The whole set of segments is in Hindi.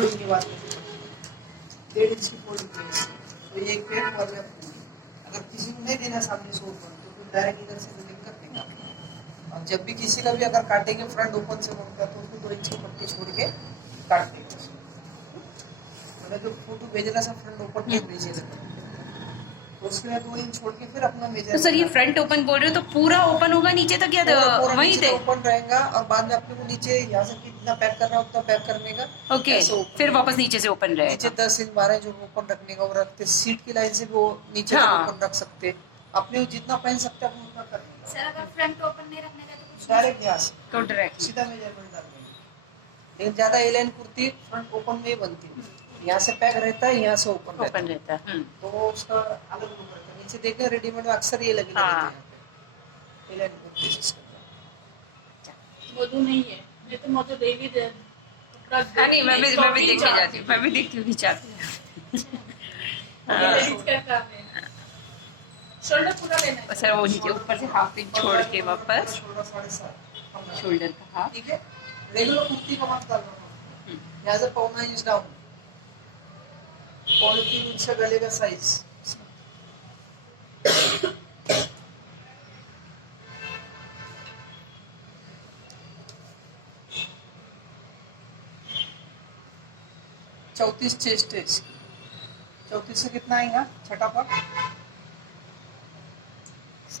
फोल्डिंग की बात करें 1.5 इंच की फोल्डिंग है इसकी। तो ये एक पेड़ पर्याप्त है। अगर किसी को नहीं देना सामने से ओपन तो फिर डायरेक्ट इधर से तो दिक्कत नहीं आपको। और जब भी किसी का भी अगर काटेंगे फ्रंट ओपन से बनता है तो उसको 2 इंच की पट्टी छोड़ के काट देंगे। मतलब जो फोटो भेजना सब फ्रंट ओपन के भेजेगा तो उसके बाद 2 इंच छोड़ के फिर अपना मेजर। तो सर ये फ्रंट ओपन बोल रहे हो तो पूरा ओपन होगा नीचे तक या वहीं तक ओपन रहेगा और बाद में अपने को नीचे यहाँ से कितना पैक करना है उतना पैक करने का। ओके फिर वापस नीचे से ओपन रहेगा। नीचे 10 इंच 12 इंच ओपन रखने का वो रखते सीट की लाइन से भी वो नीचे हाँ। ओपन रख सकते अपने जितना पहन सकते हैं उतना करने का। सर अगर फ्रंट ओपन नहीं रखने का तो कुछ डायरेक्ट यहाँ से तो डायरेक्ट सीधा मेजरमेंट डाल देंगे। लेकिन ज्यादा ए लाइन कुर्ती फ्रंट ओपन में ही बनती है। यहाँ से पैक रहता है यहाँ से ओपन रहता है। तो वो उसका अलग लुक रहता है। नीचे देखते हैं रेडीमेड में अक्सर ये लगे हाँ। रहते हैं ए लाइन कुर्ती वो तो नहीं है ये तो मुझे दे भी दे। हाँ नहीं मैं भी देख के जाती हूँ मैं भी देखती हूँ खिंचाती हूँ। लेडीज का काम है शोल्डर पूरा लेना है। सर वो नीचे ऊपर से हाफ इंच छोड़ के वापस शोल्डर 7.5 शोल्डर का हाफ। ठीक है। रेगुलर कुर्ती का मत डालना यहाँ से 1.5 इंच डाउन 3 इंच का गले का साइज। चौतीस चेस्ट है इसकी। 34 से कितना आएगा छठा पार्ट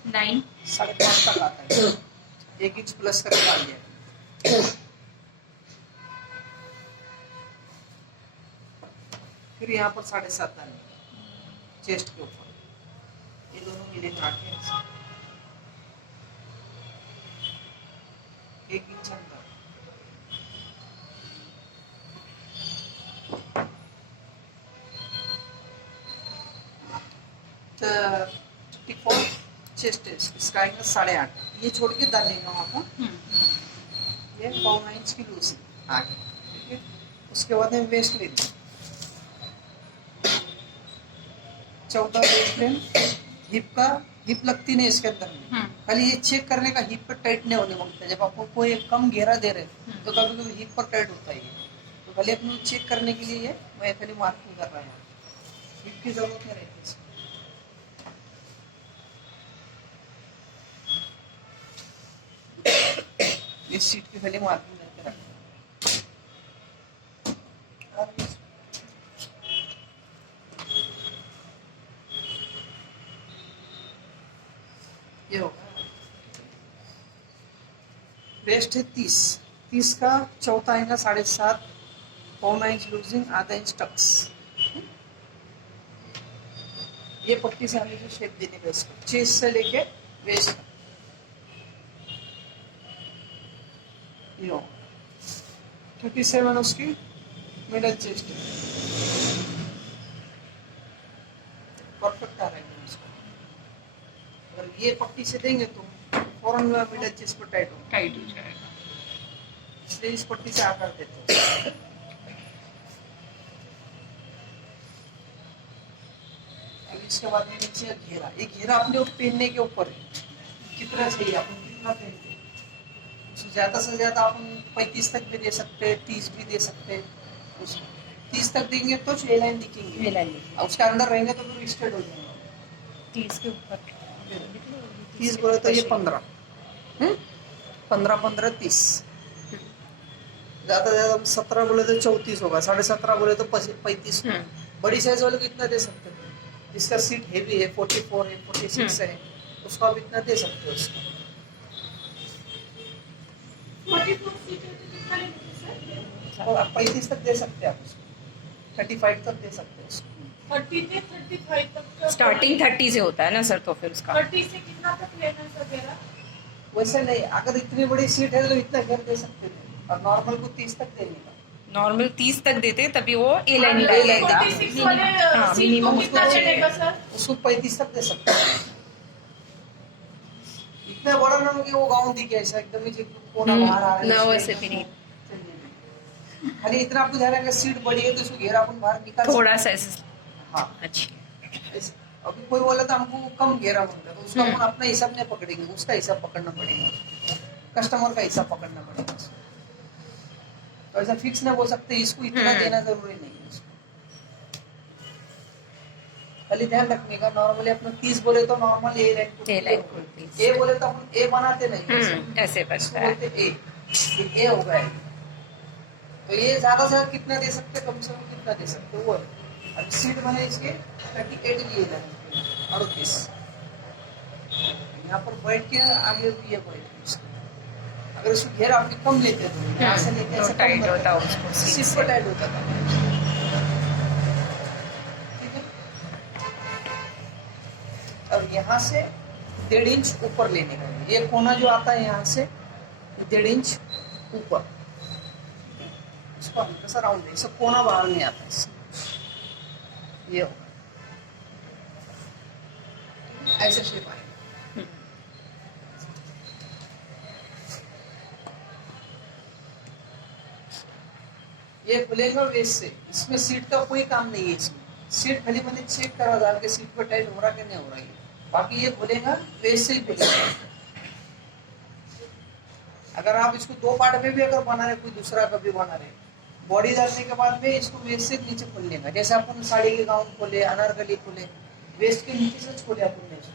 9 5.5 तक आता है। 1 इंच प्लस करके आ गया। फिर यहाँ पर 7.5 डालने चेस्ट के ऊपर ये दोनों मिले काटे 1 इंच अंदर। चेस्ट है इसका आएगा 8.5 ये छोड़ के डालेगा वहाँ पर। ये 1.5 इंच की लूज है आगे। ठीक है। उसके बाद में वेस्ट ले 14 वेस्ट लेन हिप लगती नहीं इसके अंदर में। खाली ये चेक करने का हिप पर टाइट नहीं होने मांगता। जब आपको कोई कम घेरा दे रहे तो कभी कभी हिप पर टाइट होता है तो खाली अपने चेक करने के लिए मैं खाली मार्किंग कर रहा हूँ। हिप की जरूरत नहीं रहती इसमें। इस सीट की खाली मार्किंग करके रखना। ये होगा वेस्ट है 30 का चौथा आएगा 7.5 1.5 इंच लूजिंग आधा इंच टक्स। ये पट्टी से हमें जो शेप देने का इसको चेस्ट से लेके वेस्ट तक। 37 उसकी मिडल चेस्ट परफेक्ट आ रहेगा उसको। अगर ये पट्टी से देंगे तो फौरन मिडल चेस्ट पर टाइट हो जाएगा इसलिए इस पट्टी से आकर देते हैं। अब इसके बाद में नीचे घेरा ये घेरा अपने पहनने के ऊपर है कितना सही अपन कितना पहनते हैं। ज्यादा से ज्यादा अपन 35 तक भी दे सकते हैं 30 भी दे सकते हैं। 30 तक देंगे तो ए लाइन दिखेंगे उसके अंदर रहेंगे तो फिर स्ट्रेट हो जाएंगे। 30 के ऊपर 30 बोले तो ये 15 15 30 ज्यादा ज्यादा 17 बोले तो 34 होगा 17.5 बोले तो 35। बड़ी साइज वाले को इतना दे सकते हैं। जिसका सीट हेवी है 44 है 46 है उसको आप इतना दे सकते हो उसको। 44 सीट है तो कितना लेंगे सर? और आप 35 तक दे सकते हैं आप उसको 35 तक दे सकते हैं उसको। 30 से 35 तक स्टार्टिंग 30 से होता है ना सर तो फिर उसका 30 से कितना तक लेना है वगैरह? वैसे नहीं अगर इतनी बड़ी सीट है तो इतना घेर दे सकते थे और नॉर्मल को 30 तक देने का। नॉर्मल 30 तक देते तभी वो ए लाइन लाइन 46 वाले सीट को कितना चलेगा सर? उसको 35 तक दे सकते हैं। इतना बड़ा ना हो कि वो गाँव दिखे ऐसा एकदम ही कोना बाहर आ रहा है ना वैसे भी नहीं खाली इतना आपको ध्यान रखना सीट बड़ी है तो उसको घेरा अपन बाहर निकाल थोड़ा सा हाँ अच्छी। अभी कोई बोला था हमको कम घेरा मांगा तो उसका अपन अपना हिसाब नहीं पकड़ेंगे उसका हिसाब पकड़ना पड़ेगा कस्टमर का हिसाब पकड़ना पड़ेगा। तो ऐसा फिक्स ना बोल सकते इसको इतना देना जरूरी नहीं है इसको। खाली ध्यान रखने का, नॉर्मली अपने 30 बोले तो नॉर्मल ए लाइन पुट ए लाइन पुट ए बोले तो अपन ए बनाते नहीं ऐसे इसको बनता है। बोलते ए होगा ये। तो ये ज्यादा से ज्यादा कितना दे सकते, कम से कम कितना दे सकते वो है। अब सीट बने इसके 38 लिए जाने 38। यहाँ पर बैठ के आगे भी ये बैठ इसको। अगर उसको घेर आप कम लेते तो यहाँ से लेके तो ऐसे टाइट कम होता उसको सिर्फ पर टाइट होता था। ठीक है। अब यहाँ से 1.5 इंच ऊपर लेने का, ये कोना जो आता है यहाँ से 1.5 इंच ऊपर, इसको हल्का सा राउंड है, इससे कोना बाहर नहीं आता है। ये होगा ऐसे शेप आएगा। ये खुलेगा वेस्ट से, इसमें सीट का कोई काम नहीं है। इसमें सीट खाली मैंने चेक करा डाल के सीट पर टाइट हो रहा कि नहीं हो रहा है, बाकी ये खुलेगा वेस्ट से ही खुलेगा। अगर आप इसको 2 पार्ट में भी अगर बना रहे, कोई दूसरा कभी बना रहे, बॉडी डालने के बाद में इसको वेस्ट से नीचे खोल लेगा। जैसे अपन साड़ी के गाउन खोले, अनारकली खोले, वेस्ट के नीचे से खोले अपन ने इसको।